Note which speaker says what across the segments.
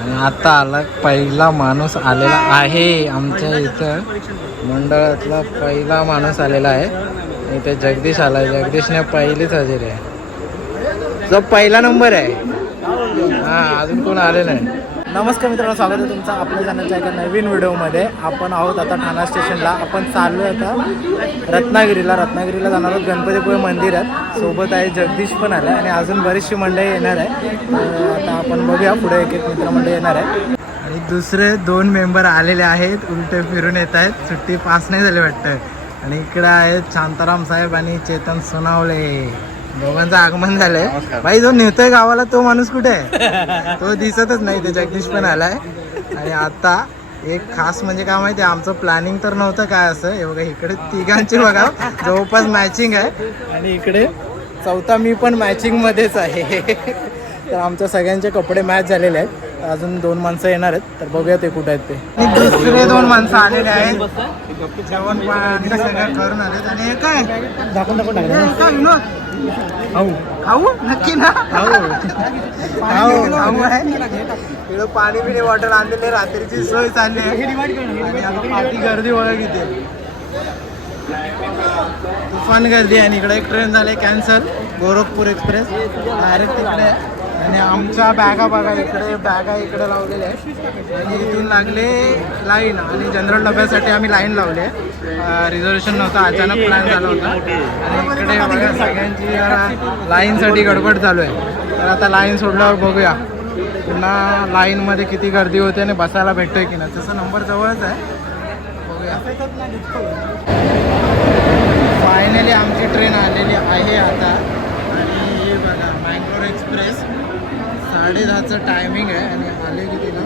Speaker 1: आणि आता आला पहिला माणूस आलेला आहे आमच्या इथं. मंडळातला पहिला माणूस आलेला आहे. इथे जगदीश आला जगदीशने पहिलीच हजेरी आहे. जो पहिला नंबर आहे. हा अजून कोण आले नाही. नमस्कार मित्रांनो स्वागत आहे तुमचं आपल्या चॅनलच्या एका नवीन व्हिडिओमध्ये. आपण आहोत आता ठाणा स्टेशनला. आपण चाललो आता रत्नागिरीला. रत्नागिरीला जाणार आहोत. गणपतीपुळे मंदिरात. सोबत आहे जगदीश पण आला आणि अजून बरीचशी मंडळी येणार आहे आता आपण बघूया पुढे एक एक मित्रमंडळी येणार आहे आणि दुसरे दोन मेंबर आलेले आहेत. उलटे फिरून येत आहेत. सुट्टी पास नाही झाली वाटतं. आणि इकडे आहेत शांताराम साहेब आणि चेतन सोनावळे दोघांचं आगमन झालंय. भाई जो नेतोय गावाला तो माणूस कुठे आहे? तो दिसतच नाही ते जगदीश पण आलाय. आणि आता एक खास म्हणजे काय माहिती आमचं प्लॅनिंग तर नव्हतं काय असं. हे बघा इकडे तिघांची बघा जवळपास मॅचिंग आहे. आणि इकडे चौथा मी पण मॅचिंग मध्येच आहे. तर आमच्या सगळ्यांचे कपडे मॅच झालेले आहेत. अजून दोन माणसं येणार आहेत तर बघूया ते कुठे आहेत ते. आणि दुसरे दोन माणसं आलेले आहेत. जेवण पाणी सगळं करून आलेत. आणि हे काय? दाखवून दाखवून खाऊ. खाऊ? नक्की ना? खाऊ. आहे इकडं पाणी पिणे बॉटल आणलेले रात्रीची सोय चालली आहे. गर्दी किती आहे. तुफान गर्दी आहे आणि इकडे एक ट्रेन झाली कॅन्सल गोरखपूर एक्सप्रेस डायरेक्ट तिकडे. आणि आमच्या बॅगा बघा इकडे बॅगा इकडे लावलेल्या आहेत. आणि इथून लागले लाईन आणि जनरल डब्यासाठी आम्ही लाईन लावली आहे. रिझर्वेशन नव्हतं अचानक प्लॅन झाला होता. आणि इकडे बघा सगळ्यांची जरा लाईनसाठी गडबड चालू आहे. तर आता लाईन सोडल्यावर बघूया. पुन्हा लाईनमध्ये किती गर्दी होते आणि बसायला भेटतंय की नाही. तसं नंबर जवळच आहे. बघूया. फायनली आमची ट्रेन आलेली आहे आता आणि हे बघा मँगलोर एक्सप्रेस साडे दहाचं टायमिंग आहे आणि आले कितीला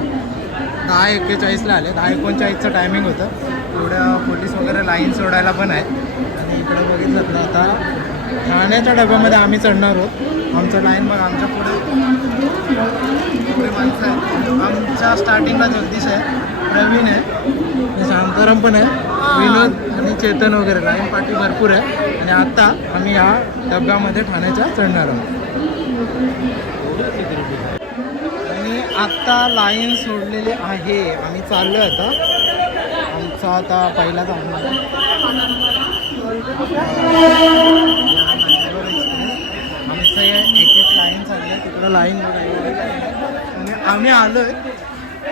Speaker 1: दहा एक्केचाळीसला आले. दहा एकोणचाळीसचं टायमिंग होतं. थोड्या पोलीस वगैरे लाईन सोडायला पण आहे आणि इकडं बघितलं तर आता ठाण्याच्या डब्यामध्ये आम्ही चढणार आहोत. आमचं लाईन मग आमच्या पुढे पुढे माणसं आहेत. आमच्या स्टार्टिंगला जगदीश आहे प्रवीण आहे शांताराम पण आहे विनोद आणि चेतन वगैरे. लाईन पाठी भरपूर आहे. आणि आत्ता आम्ही या डब्यामध्ये ठाण्याच्या चढणार आहोत. आत्ता आता लाईन सोडलेली आहे. आम्ही चाललो आता. आमचा आता पहिलाच आम्हाला आमचं एक एक लाईन चालली आहे तिकडं लाईन आणि आम्ही आलोय.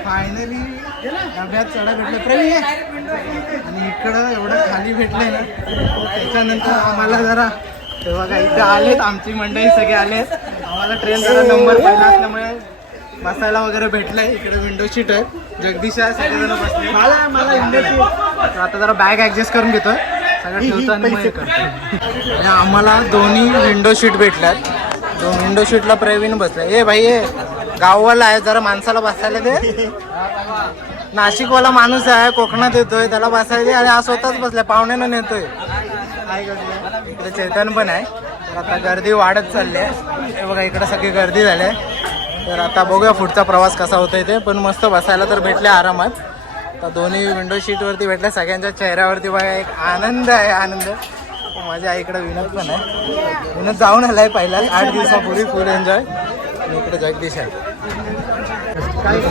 Speaker 1: फायनली डब्यात चढा भेटलं. प्रवीण आणि इकडं एवढं खाली भेटलंय ना त्याच्यानंतर आम्हाला जरा ते काय इथे आलेत. आमची मंडळी सगळे आलेत. आम्हाला ट्रेन जरा नंबर पहिला असल्यामुळे बसायला वगैरे भेटलंय. इकडे विंडो सीट आहे. जगदीश आहे सगळेजण बसले. मला मला विंडो आता जरा बॅग ऍडजस्ट करून घेतोय. सगळं ठेवतो आणि मग हे करतो. आणि आम्हाला दोन्ही विंडो सीट भेटल्यात. दोन विंडो सीटला प्रवीण बसलाय. ए भाई ए गाववाला आहे. जरा माणसाला बसायला दे. नाशिकवाला माणूस आहे. कोकणात येतोय. त्याला बसायला दे. आणि हा स्वतःच बसलाय. पाहुण्यानं नेतोय? इकडे चैतन पण आहे. तर आता गर्दी वाढत चालली आहे. हे बघा इकडे सगळी गर्दी झाली आहे. तर आता बघूया पुढचा प्रवास कसा होतोय ते. पण मस्त बसायला तर भेटले आरामात. आता दोन्ही विंडो सीटवरती भेटल्या सगळ्यांच्या चेहऱ्यावरती बघा एक आनंद आहे आनंद. माझ्या आईकडे विनोद पण आहे. विनोद जाऊन आलाय पहिला आठ दिवसापूर्वी फुल एन्जॉय आणि इकडे जगदीश आहे.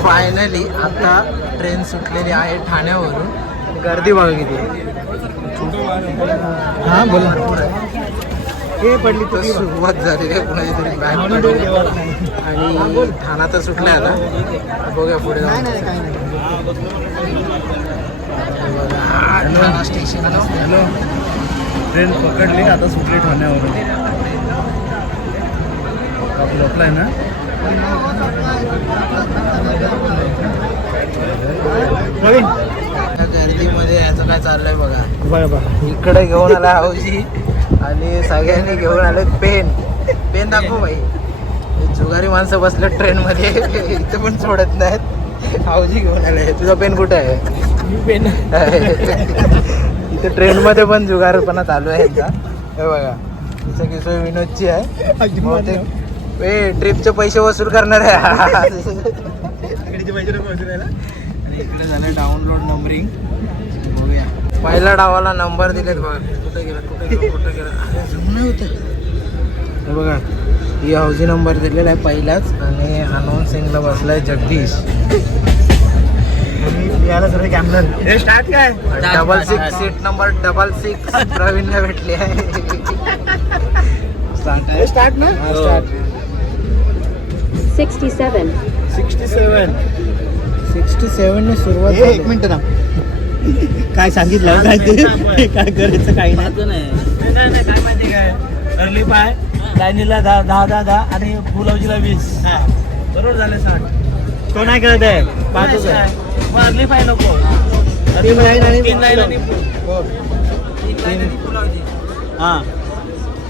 Speaker 1: फायनली आता ट्रेन सुटलेली आहे ठाण्यावरून. गर्दी बघा किती हां बोला हे पडली तर सुरुवात झाली आहे कुणाची तरी आणि ठाणा तर सुटलाय आता. बघूया पुढे जाऊन. बघा, ठाणा स्टेशन हॅलो.
Speaker 2: ट्रेन पकडली आता सुटली ठाण्यावरून. लोकलाय ना? प्रवीण
Speaker 1: त्या गर्दीमध्ये याचं काय चाललंय बघा. इकडे घेऊन आला हौजी आणि सगळ्यांनी घेऊन आले पेन. पेन दाखव भाई. जुगारी माणसं बसले ट्रेन मध्ये इथं पण सोडत नाहीत. हौजी घेऊन आले. तुझा पेन कुठे आहे?
Speaker 2: पेन
Speaker 1: इथे ट्रेन मध्ये पण जुगारपणा चालू आहे यांचा. हे बघा सगळी सोय विनोदची आहे. बहुतेक ए ट्रिपचे पैसे वसूल करणार आहे. आणि इकडे झालं डाउनलोड नंबरिंग बघूया. पहिल्या डावाला नंबर दिलेत बघा. कुठे गेला कुठे गेला कुठे गेला? अरे जुनं होतं हे बघा. ही हौजी नंबर दिलेला आहे पहिलाच आणि अनाऊन्सिंगला बसलाय जगदीश.
Speaker 2: याला सर्व कॅम्बलर हे स्टार्ट काय?
Speaker 1: Double six seat number double six प्रवीणला भेटली आहे. स्टार्ट
Speaker 2: हे स्टार्ट ना?
Speaker 1: हा, start.
Speaker 3: 67,
Speaker 2: सिक्स्टी सेवन
Speaker 1: 67 ने सुरुवात
Speaker 2: हे एक
Speaker 1: झाली.
Speaker 2: मिनिट ना काय सांगितलं? काय ते? काय करायचं काही नाही. नाही नाही काय माहिती काय? अर्ली पाय. लाईनीला दहा दहा दहा दहा आणि फुलवजीला वीस. बरोबर झाले साठ. तो नाही करत आहे. पाचच आहे. मग अर्ली पाय नको. तीन लाईन आणि तीन लाईन आणि हा.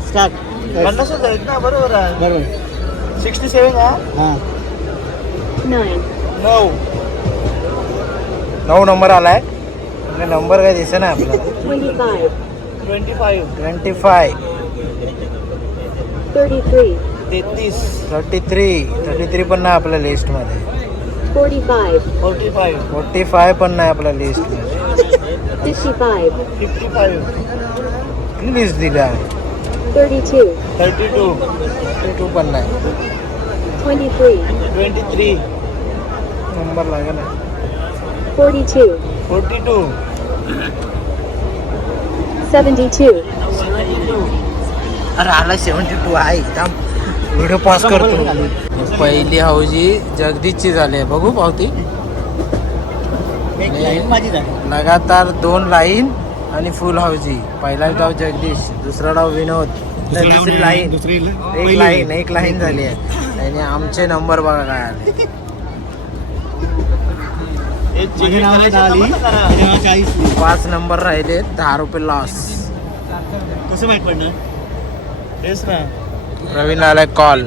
Speaker 2: स्टार्ट पन्नासच आहेत ना बरोबर आहे. बरोबर. सिक्स्टी सेवन हा.
Speaker 3: 9,
Speaker 2: नऊ.
Speaker 1: नऊ नंबर आलाय. नंबर काय दिसे ना आपल्याला.
Speaker 3: 25,
Speaker 2: ट्वेंटी फाईव्ह
Speaker 1: ट्वेंटी फाय
Speaker 3: 33,
Speaker 2: तेहतीस.
Speaker 1: थर्टी थ्री थर्टी थ्री पण नाही आपल्या लिस्टमध्ये
Speaker 3: 45,
Speaker 2: फोर्टी फाईव्ह
Speaker 1: फोर्टी फाय पण नाही आपल्या लिस्टमध्ये
Speaker 3: 55,
Speaker 2: फिफ्टी फाईव्ह
Speaker 1: किती लिस्ट दिली आहे?
Speaker 3: 32,
Speaker 2: थर्टी टू
Speaker 1: थर्टी टू पण नाही.
Speaker 3: 23,
Speaker 2: ट्वेंटी थ्री
Speaker 1: नंबर लागेल ना.
Speaker 3: 42,
Speaker 2: फोर्टी टू
Speaker 3: 72,
Speaker 1: अरे आला सेवन्टी टू आहे थांब व्हिडिओ पॉज करतो. पहिली हौजी जगदीशची झाली आहे. बघू पावती.
Speaker 2: माझी झाली.
Speaker 1: लगातार दोन लाईन आणि फुल हौजी. पहिला डाव जगदीश दुसरा डाव विनोद. दुसरी लाईन एक लाईन एक लाईन झाली आहे. आणि आमचे नंबर बघा काय आले. पाच नंबर राहिले दहा रुपये लॉस
Speaker 2: कसं माहीत पडणार? तेच ना.
Speaker 1: प्रवीणला आलाय कॉल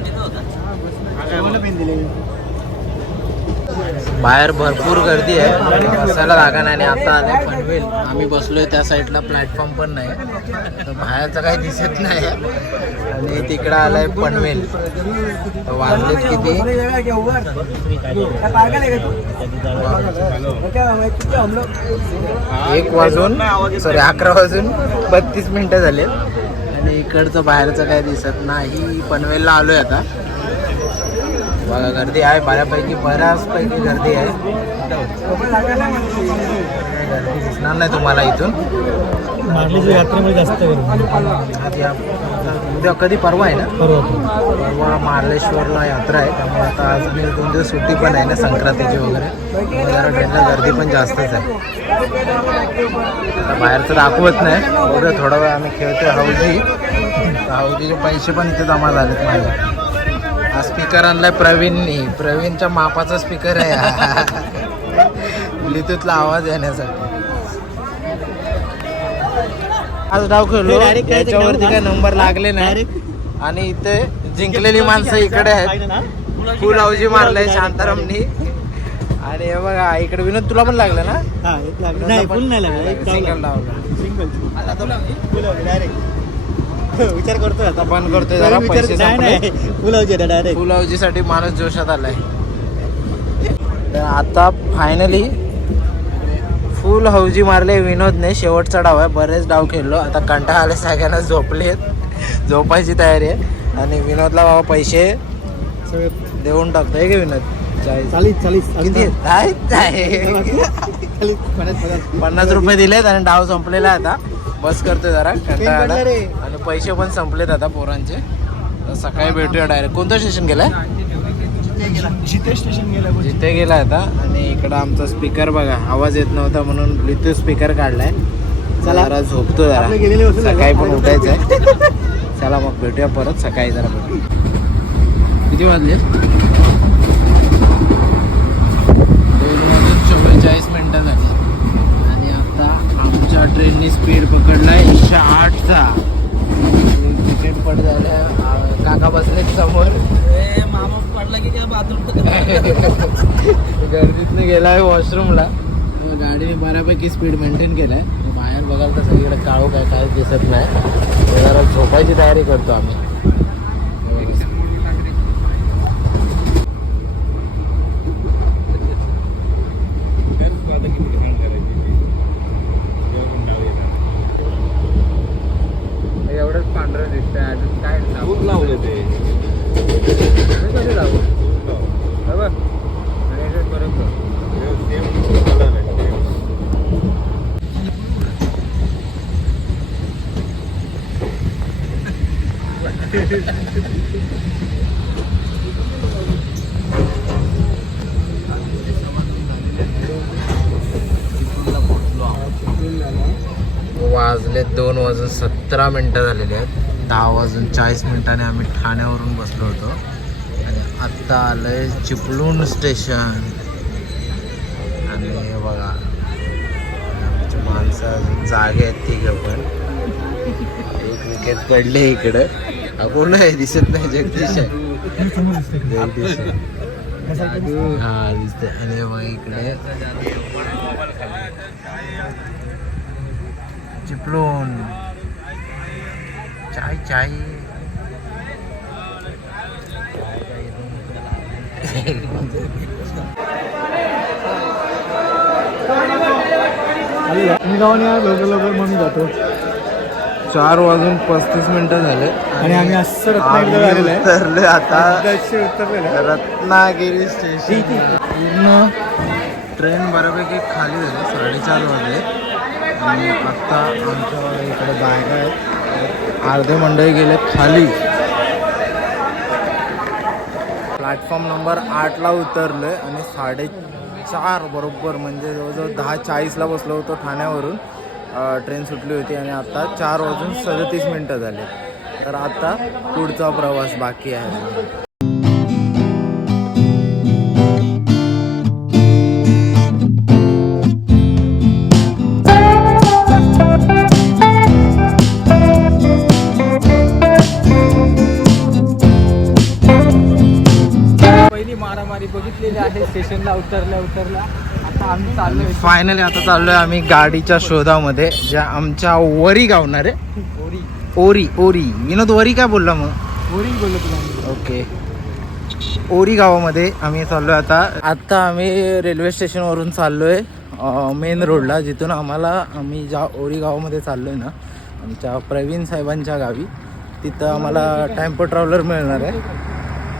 Speaker 1: बाहेर भरपूर गर्दी आहे. बसायला जागा नाही आणि आता आले पनवेल. आम्ही बसलोय त्या साईडला प्लॅटफॉर्म पण नाही. तर बाहेरचं काही दिसत नाही. आणि तिकडं आलंय पनवेल. तर वाजलेत किती? एक वाजून सॉरी अकरा वाजून बत्तीस मिनिटं झाले आणि इकडचं बाहेरचं काय दिसत नाही. पनवेलला आलोय आता. बघा गर्दी आहे बऱ्यापैकी बऱ्याचपैकी गर्दी आहे. गर्दी दिसणार नाही तुम्हाला इथून.
Speaker 2: मारलीच्या यात्रेमध्ये जास्त
Speaker 1: आधी आप- उद्या कधी परवा आहे ना? परवा. मार्लेश्वरला यात्रा आहे त्यामुळे आता आज आणि दोन दिवस सुट्टी पण आहे ना संक्रांतीची वगैरे. जरा ट्रेनला गर्दी पण जास्तच आहे. आता बाहेरचं दाखवत नाही. बघूया थोडा वेळ आम्ही खेळतोय हौजी तर हौजीचे पैसे पण इथे जमा झालेत माझे. हा स्पीकर आणलाय प्रवीणनी. प्रवीणच्या मापाचा स्पीकर आहे. ब्लूटूथला आवाज येण्यासाठी. आज डाव खेळलो.
Speaker 2: खेळू
Speaker 1: काय? नंबर लागले नाही. आणि इथे जिंकलेली माणसं इकडे आहेत. फुल हौजी मारलंय शांतारामनी. आणि हे बघा इकडे विनोद तुला पण लागलं ना?
Speaker 2: एक डाव
Speaker 1: सिंगल
Speaker 2: लागला.
Speaker 1: डावला
Speaker 2: Full होते direct. विचार करतोय आता.
Speaker 1: बंद करतोय जरा पैसे संपले.
Speaker 2: नाही. फुल होते डायरेक्ट
Speaker 1: फुल हौजीसाठी माणूस जोशात आलाय. तर आता फायनली फुल हौजी मारले विनोदने. शेवटचा डाव आहे. बरेच डाव खेळलो. आता कंटाळा आले सगळ्यांना झोपलेत. झोपायची तयारी आहे. आणि विनोदला बाबा पैसे देऊन टाकतो हे घे विनोद? चाळीस.
Speaker 2: चालीस
Speaker 1: किती. पन्नास रुपये दिलेत आणि डाव संपलेला आहे आता. बस करतोय जरा. कंटाळा पैसे पण संपलेत आता पोरांचे. तर सकाळी भेटूया डायरेक्ट कोणतं स्टेशन गेलाय?
Speaker 2: जिथे स्टेशन गेलं
Speaker 1: जिथे गेला आता. आणि इकडं आमचा स्पीकर बघा. आवाज येत नव्हता म्हणून ब्लूटूथ स्पीकर काढलाय.
Speaker 2: चला.
Speaker 1: जरा झोपतो जरा. सकाळी पण उठायचंय चला मग भेटूया परत. सकाळी जरा भेटू किती वाजले? दोन वाजून चव्वेचाळीस मिनिटं झाली आणि आता आमच्या ट्रेननी स्पीड पकडलाय. एकशे आठचा. तिकीट पड झाल्या. आ, काका बसलेत समोर.
Speaker 2: मामा पडला की काय बाथरूम
Speaker 1: गर्दीतनं गेलाय वॉशरूमला. गाडीने बऱ्यापैकी स्पीड मेंटेन केलाय. बाहेर बघाल तर सगळीकडे काळू काय काय दिसत नाही. जरा झोपायची तयारी करतो आम्ही. वाजून सतरा मिनटं झालेली आहेत. दहा वाजून चाळीस मिनटाने आम्ही ठाण्यावरून बसलो होतो. आणि आत्ता आलं आहे चिपळूण स्टेशन. आणि हे बघा आमची माणसं अजून जागे आहेत तिघं पण. एक विकेट पडले इकडं. अपूर्ण आहे? दिसत नाही जगदीश आहे. जगदीश हा दिसते आणि हे बघा इकडे. चिपळूण चाय चाय
Speaker 2: मी गावाने लवकर लवकर म्हणून जातो.
Speaker 1: चार वाजून पस्तीस मिनिटं झाले.
Speaker 2: आणि आम्ही असं रत्नागिरीला
Speaker 1: आम्ही
Speaker 2: झालेलं आहे.
Speaker 1: उतरले आता. रत्नागिरी स्टेशन पूर्ण ट्रेन बऱ्यापैकी खाली झाली साडेचार वाजले. आणि आत्ता आमच्या इकडे बायका आहेत. अर्धे मंडळी गेले खाली. प्लॅटफॉर्म नंबर आठला उतरलोय आणि साडेचार बरोबर म्हणजे जवळजवळ दहा चाळीसला बसलो होतो ठाण्यावरून. ट्रेन सुटली होती आणि आत्ता चार वाजून सदतीस मिनटं झाले. तर आता पुढचा प्रवास बाकी आहे.
Speaker 2: बघितलेली आहे स्टेशनला उतरल्या उतरल्या. आता आम्ही चाललोय.
Speaker 1: फायनली आता चाललोय आम्ही गाडीच्या शोधामध्ये ज्या आमच्या वरी गावणार. आहे
Speaker 2: ओरी
Speaker 1: ओरी. ओरी विनोद वरी काय बोलला मग?
Speaker 2: ओरी बोललो तुला मी.
Speaker 1: ओके ओरी गावामध्ये आम्ही चाललोय आता. आत्ता आम्ही रेल्वे स्टेशनवरून चाललोय मेन रोडला जिथून आम्हाला आम्ही ज्या ओरी गावामध्ये चाललोय ना आमच्या प्रवीण साहेबांच्या गावी तिथं आम्हाला टेम्पो ट्रॅव्हलर मिळणार आहे.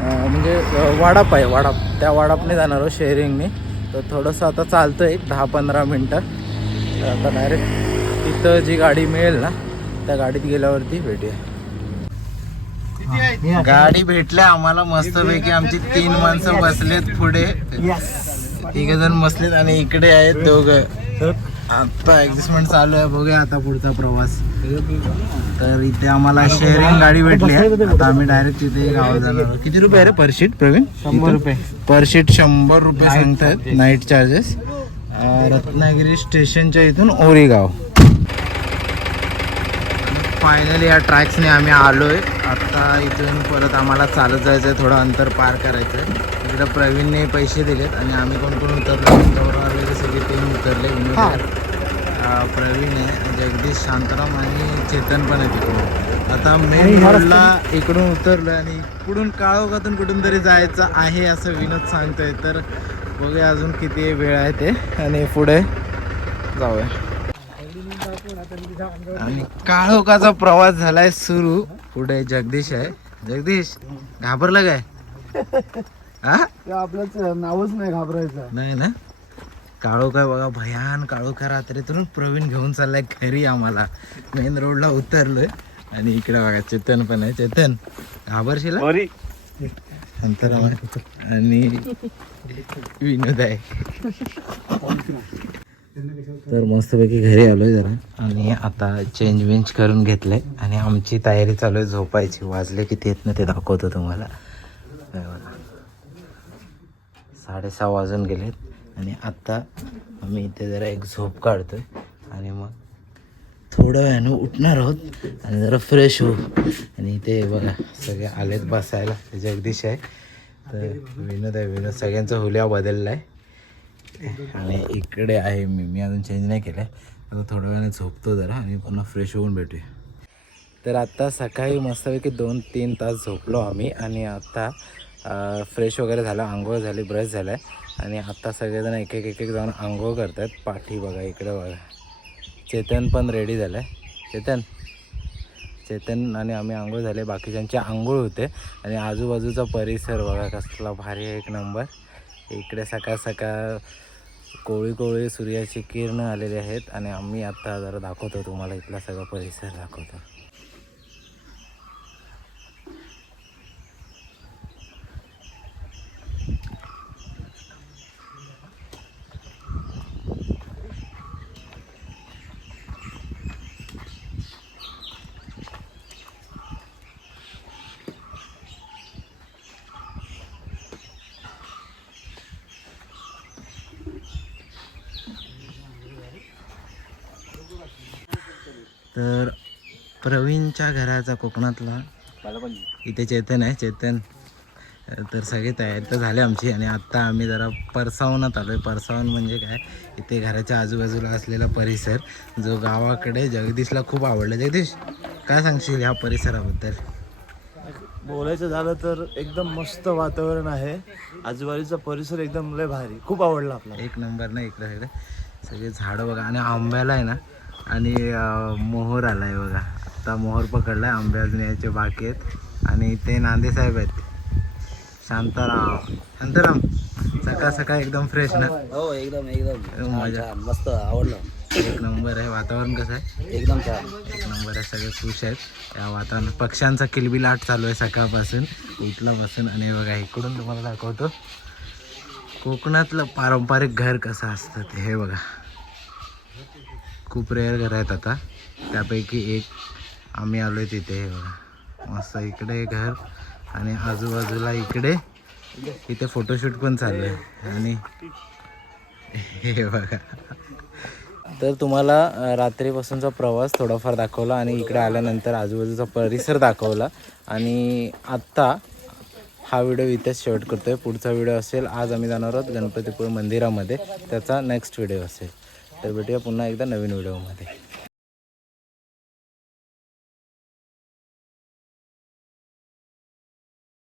Speaker 1: म्हणजे वाडाप आहे वाडाप. त्या वाडापने जाणार आहोत शेअरिंगने. तर थोडंसं आता चालतं एक दहा पंधरा मिनटं. तर आता डायरेक्ट तिथं जी गाडी मिळेल ना त्या गाडीत गेल्यावरती भेटूया.
Speaker 2: हे
Speaker 1: गाडी भेटल्या आम्हाला मस्तपैकी आमची तीन माणसं बसलेत पुढे. तिघ जण बसलेत आणि इकडे आहेत दोघं. आता ऍडजस्टमेंट चालू आहे. बघूया आता पुढचा प्रवास. तर इथे आम्हाला शेअरिंग गाडी भेटली आहे. आता आम्ही डायरेक्ट तिथे जाणार आहोत. किती रुपये आहे रे पर शीट प्रवीण?
Speaker 2: शंभर रुपये.
Speaker 1: पर शीट शंभर रुपये सांगतायत. नाईट चार्जेस रत्नागिरी स्टेशनच्या इथून ओरीगाव. फायनली या ट्रॅक्सने आम्ही आलोय. आता इथून परत आम्हाला चालत जायचं आहे थोडं अंतर पार करायचं आहे इकडं प्रवीणने पैसे दिलेत आणि आम्ही कोण कोण उतरलो आलेले सगळे तीन उतरले. आहे, प्रवीण आहे जगदीश शांताराम आणि चेतन पण आहे तिकडून आता मेन रोडला इकडून उतरलो आणि इकडून काळोखातून कुठून तरी जायचं आहे असं विनोद सांगतोय. तर बघूया अजून किती वेळ आहे ते. आणि पुढे जाऊया. आणि काळोखाचा प्रवास झालाय सुरू. पुढे जगदीश आहे. जगदीश घाबरलं काय? हा
Speaker 2: आपलंच नावच नाही घाबरायचं.
Speaker 1: नाही ना? काळोखा बघा भयान काळोखा रात्रीतून प्रवीण घेऊन चाललाय घरी आम्हाला. मेन रोडला उतरलोय. आणि इकडे बघा चेतन पण आहे. चेतन घाबरशील? नंतर आणि विनोद आहे. तर मस्तपैकी घरी आलोय जरा. आणि आता चेंज वेंज करून घेतलंय. आणि आमची तयारी चालू आहे झोपायची. वाजले किती आहेत ना ते दाखवतो तुम्हाला. साडेसहा वाजून गेलेत. आणि आत्ता आम्ही इथे जरा एक झोप काढतो आणि मग थोड्या वेळानं उठणार आहोत. आणि जरा फ्रेश होऊ. आणि इथे बघा सगळे आलेत बसायला. जगदीश आहे. तर विनोद आहे विनोद सगळ्यांचा हुलिया बदलला आहे आणि इकडे आहे मी. मी अजून चेंज नाही केलं आहे आता थोड्या वेळाने झोपतो जरा आणि पुन्हा फ्रेश होऊन भेटूया. तर आत्ता सकाळी मस्तपैकी दोन तीन तास झोपलो आम्ही. आणि आत्ता फ्रेश वगैरे झालं आंघोळ झाली ब्रश झाला आहे आणि आत्ता सगळेजण एक एक एक एक जाऊन आंघोळ करतात पाठी बघा इकडे बघा. चेतन पण रेडी झालं आहे चेतन. चेतन आणि आम्ही आंघोळ झाले. बाकीच्यांचे आंघोळ होते. आणि आजूबाजूचा परिसर बघा कसला भारी आहे. एक नंबर. इकडे सकाळ सकाळ कोळी कोळी सूर्याची किरण आलेली आहेत. आणि आम्ही आत्ता जरा दाखवतो तुम्हाला इथला सगळा परिसर दाखवतो. तर प्रवीणच्या घराचा कोकणातला इथे चेतन आहे चेतन. तर सगळे तयारी तर झाली आमची आणि आत्ता आम्ही जरा परसावनात आलो आहे परसावन म्हणजे काय? इथे घराच्या आजूबाजूला असलेला परिसर जो गावाकडे जगदीशला खूप आवडला. जगदीश काय सांगशील ह्या परिसराबद्दल?
Speaker 2: बोलायचं झालं तर एकदम मस्त वातावरण आहे. आजूबाजूचा परिसर एकदम लय भारी. खूप आवडला आपला
Speaker 1: एक नंबर ना इकडे सगळे सगळे झाडं बघा. आणि आंब्याला आहे ना आणि मोहर आला आहे बघा. आत्ता मोहर पकडला आहे आंबे अजून यायचे बाकी आहेत. आणि ते नांदे साहेब आहेत. शांताराम. शांताराम सकाळ सकाळ एकदम फ्रेश ना?
Speaker 4: हो एकदम एकदम.
Speaker 1: मजा.
Speaker 4: मस्त आवडलं.
Speaker 1: एक नंबर आहे. वातावरण कसं आहे?
Speaker 4: एकदम छान.
Speaker 1: एक नंबर आहे. सगळे खुश आहेत. या वातावरण पक्ष्यांचा किलबिलाट चालू आहे सकाळपासून. उठल्यापासून आणि हे बघा इकडून तुम्हाला दाखवतो. कोकणातलं पारंपरिक घर कसं असतं ते हे बघा. खूप रेअर घर आहेत आता. त्यापैकी एक आम्ही आलो आहे तिथे. हे बघा. मस्त इकडे घर आणि आजूबाजूला इकडे इथे फोटोशूट पण चालू आहे. आणि हे बघा. तर तुम्हाला रात्रीपासूनचा प्रवास थोडाफार दाखवला आणि इकडे आल्यानंतर आजूबाजूचा परिसर दाखवला. आणि आत्ता हा व्हिडिओ इथेच शेवट करतोय. पुढचा व्हिडिओ असेल आज आम्ही जाणार आहोत गणपतीपुळे मंदिरामध्ये. त्याचा नेक्स्ट व्हिडिओ असेल. तर भेटूया पुन्हा एकदा नवीन व्हिडिओमध्ये.